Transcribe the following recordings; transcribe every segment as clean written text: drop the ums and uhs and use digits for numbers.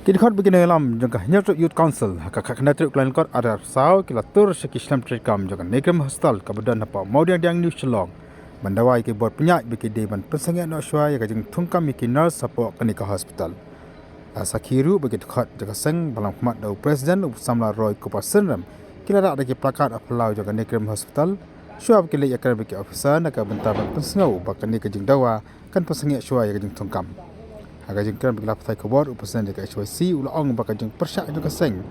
Kini khot begini lam jangka Nyeruk Youth Council hak kena truk lain kot ada sau kila tur sekislam trikam jangka Negram Hostel kemudian apa mau yang New Shillong mendawai ke buat penyak biki deban pensengat nak syai kajeng tungkam biki nurse support klinik hospital. Sakhiru begitu khot jangka seng balang khmat dau presiden Samla Roy Kupasenram kila ada ke plakat apalau jangka Negram Hospital syuab kila yakar biki officer nak bentaban pensengau bakani kajeng dawa kan pensengat syai kajeng tungkam. Agak jengkran bergelap thai kebor upasan dekat HYC ulang bakal jeng persyak juga seng.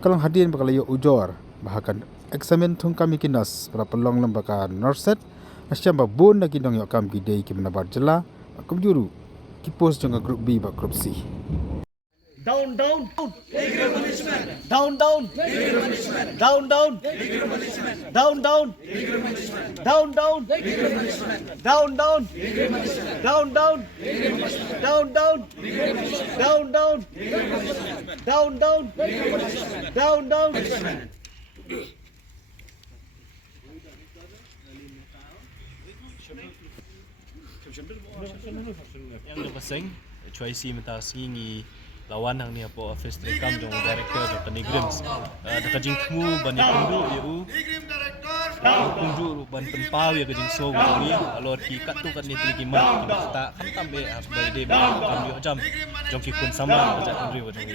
Kalau hadirin bakal yo ujor bahkan eksamen tung kami kinas pada pelong lembaga Norset asyam babun lagi dong yo kam gidei ki menabar jela akum juru ki pos jeng grup B ba grup C. Down, down, Negram punishment. Down, down, Negram punishment. Down, down, Negram punishment. Down, down, Negram punishment. Down, down, Negram punishment. Down, down, Negram punishment. Down, down, Negram punishment. Down, down, Negram punishment. Down, down, Negram punishment. Down, down, Negram punishment. Down, down, punishment. Yang lepasan, HYC minta singi lawan hang ni apa office rekam jong director jong Negrims. Dekat jing temu ban kundu eu. Kundu ban penpau ya kajing so ni alor ki kat tu kat ni teligi mat ki tak khantam be by day kam yo jam jong ki kun sama ajak andri wa jong ni.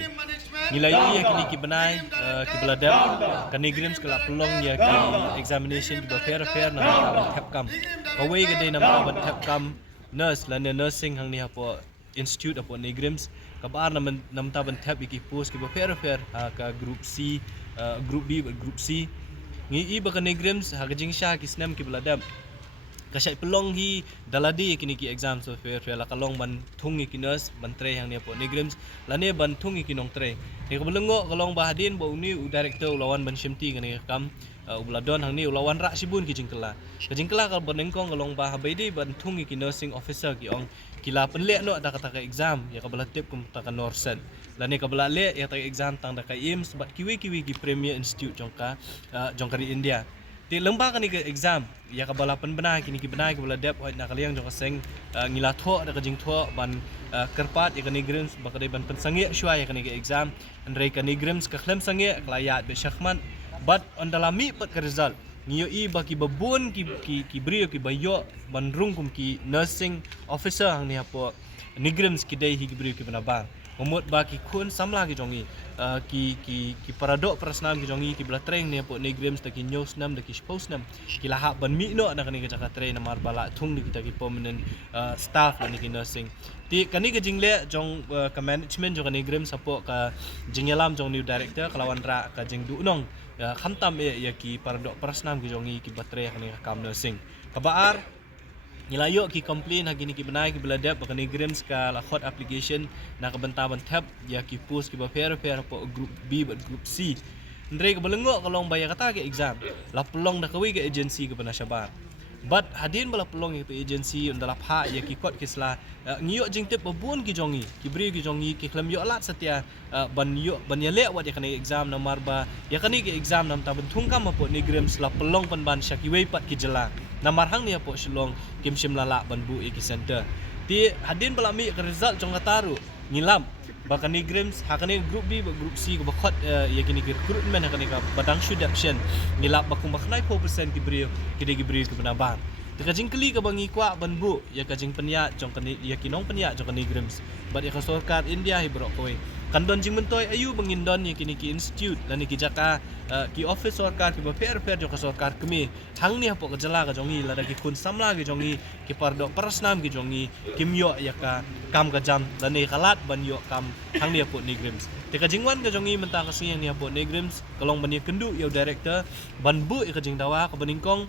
Nilai ya kini ki benai ki beladap kan Negrims kala pelong ya ki examination ki fair na tap kam. Away gede nama ban tap kam nurse lana nursing hang ni apa institute apa Negrims kabar nam taban tab iki post ki fair ka group C group B group C ngi ba ka Negrims ha gajing sha ki snam ki beladam kasai pelong hi daladi kini ki exam so fair la kalong ban thung ki nurse ban tre hang ni apa Negrims lane ban thung ki nong tre ni ka belengo kalong bahadin ba uni director lawan ban shimti kani kam uladon hang ni ulawan rak sibun ki jingkela kal benengkong kalong bah baidi ban thung ki nursing officer ki ong kila penlek no ada kata exam ya kabala tip kum ta Norsen lani kabala le ya ta exam tang da im sebab kiwi ki Premier Institute jongka di India ti lembah kan ke exam ya kabala penbena kini ki benai kabala dep hoi na kaliang jongka seng ngila tho da kajing tho ban kerpat ya kan Negrims bakadai ban pensangi syua ya kan ke exam andrei kan Negrims ka klem sangi klayat be syakman but ondalami pat ka result ngiyo i baki babun ki brio ki bayo bandrung kum ki nursing officer hang ni apo Negrims ki dei hi ki brio ki banabar momot baki kun samla ki jongi ki paradok prasnam ki jongi ki blatreng ni apo Negrims ta ki news nam da ki post nam ki lahap ban mi no na kani ka jaka tre namar bala thung di kita ki permanent staff ni ki nursing ti kani ke jingle jong ka management jong Negrims apo ka jingyalam jong new director kalawan ra ka jing du nong khantam ya ki paradok prasnam ki jongi ki batre kani kam nursing kabar nilayo ki complain hagini ki benai ki beladap ka Negrims ka la hot application na ka bentaban tab ya ki post ki ba fair po group B but group C ndre ka belengo kalong bayar kata ke exam la pelong da kawi ke agency ke penasyabar but hadin bala pelong itu agency undala pha ya ki kot kisla ngiyok jing tip babun ki jongi ki bri ki jongi ki klam yo lat setia ban yale wat ya kana exam na marba ya kani ki exam nam ta bentung kam apo Negrims la pelong pan ban syaki wei pat ki jela na marhang ni apo shilong kim shim lala ban bu ki center ti hadin bala mi ka result jong taru ngilam baka Negrims hakane group B group C ko bakot ya kini ki recruitment hakane ka badang shudaption ngilap bakum baknai 4% ki brio ki brio ki benabar kajing keli ka bangi kwa banbu ya kajing penya jong kani ya kinong penya jong Negrims bad ya ka sarkar India hi bro koi kandon jing mentoy ayu bangindon ni kini ki institute lani ki jaka ki office sarkar ki ba fair jong ka sarkar kemi hang ni apo ka jala ka jongi lada ki kun samla ki jongi ki pardo prasnam ki jongi kimyo ya ka kam ka jam lani kalat ban yo kam hang ni apo Negrims te ka jingwan ka jongi menta ka siyang ni apo Negrims kalong ban ya kendu yo director banbu ya ka jing dawa ka baningkong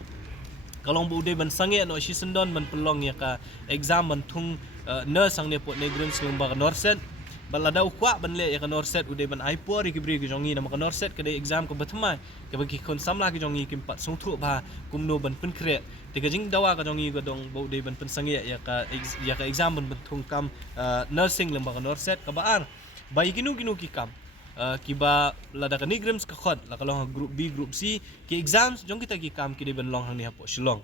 kalong bu ban sange no si sendon ban pelong ya ka exam ban thung nurse sang ne po Negrims lembah ka Norset balada ukwa ban le ya ka Norset ude ban aipor ki bri ki jongi na ka Norset ka de exam ka bathma ka bagi kon samla ki jongi kim pat sung thu ba kumno ban pun kre te ka jing dawa ka jongi ka dong bu de ban pen sange ya ka exam ban thung kam nursing lembah ka Norset ka baar bai ginu ki kam kiba lada ka Negrims ka khot la kalong group B group C ki exams jong kita ki kam ki de ban long hang ni hapo shilong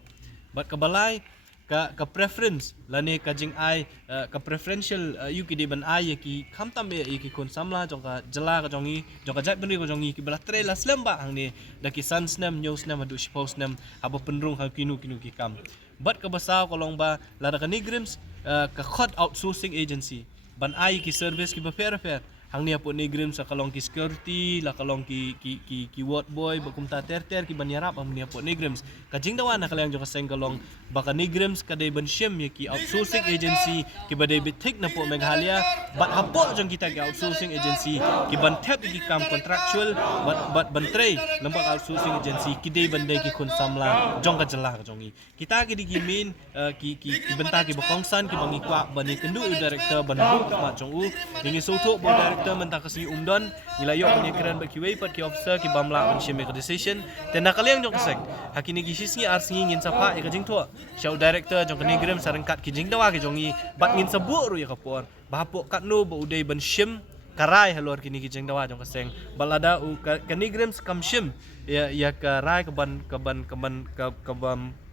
bat kabalai ka preference lani ka jing ai ka preferential yu ki de ban ai ki kham tam be ki kun samla jong ka jala ka jong i jong ka jat bani ko jong i ki bala tre la slam ba hang ni da ki san snam nyo snam adu shpo snam abo penrung ha kinu ki kam bat ka basa ko long ba la da ka nigrims ka khot outsourcing agency ban ai ki service ki ba fair hang ni apo nigrim sa kalong ki security la kalong ki ward boy bakum ta ter ki banyarap am ni apo nigrims kajing dawan na kalang jo kaseng kalong baka nigrims kadai ban shim ye ki outsourcing agency ki badai bitik na po Meghalaya bat apo jong kita ki outsourcing agency ki ban tap ki kam contractual bat ban tray lembak outsourcing agency ki dei bandai ki kun samla jong ka jala jong i kita ki digimin ki benta ki bakongsan ki bangi kwa bani kendu director ban bu ma jong u dingi soto bo director mentah kasi umdon nilayo punya keren baki wei pat ki officer ki bamla on shime ka decision ten nakaliang jong kasek hakini ki sisi arsi ngin sapa e ka jing thua show director jong kani gram sarangkat ki jing dawa ki jongi bat ngin sabu ru ya kapor bapo katno bo udai ban shim karai halor kini ki jing dawa jong kaseng balada u kani gram kam shim ya karai kaban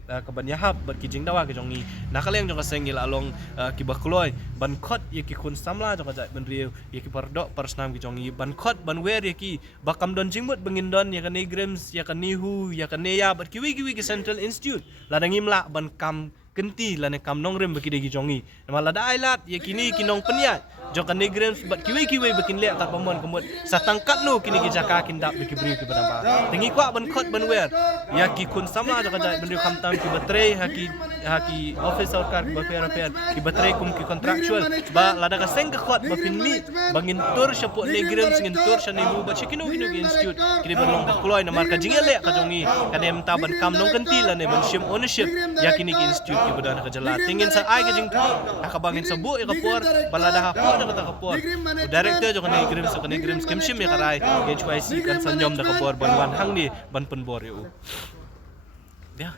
kaban yahap bat ki jing dawa ki jongi nakaleng jong kaseng ila along ki bakloi ban khot ye ki kun samla jong ka ban riu ye ki pardok parsnam ki jongi ban khot ban wer ye ki bakam don jingmut bangin don ya kan nigrims ya kan nihu ya kan neya bat ki wi ki central institute ladang imla ban kam kenti lane kam nongrim baki de ki jongi malada ailat ye kini kinong penyat jong kan nigrims bat ki wi bakin le kat pamon kemut satangkat no kini ki jaka kindap baki bri ki badamba tingi kwa ban khot ban wer ya ki kun samla jong ka ban riu kam tam ki batre haki office sarkar ba fair ki batre kum ki contractual ba lada ka seng ka khot ba finmi bangin tur syapo negrim singin tur syanihu ba chikinu ki institute ki ban long kloi na marka jingele ka jongi kadem taban kam nong kenti la ne ban shim ownership ya kini ki institute ki badan ka jala tingin sa ai ka jing tu ka bangin sabu e kapor balada ha po na ka kapor director jo ka negrim skim shim e karai HYC kan sanyom da kapor ban wan hang ni ban penbor yu ya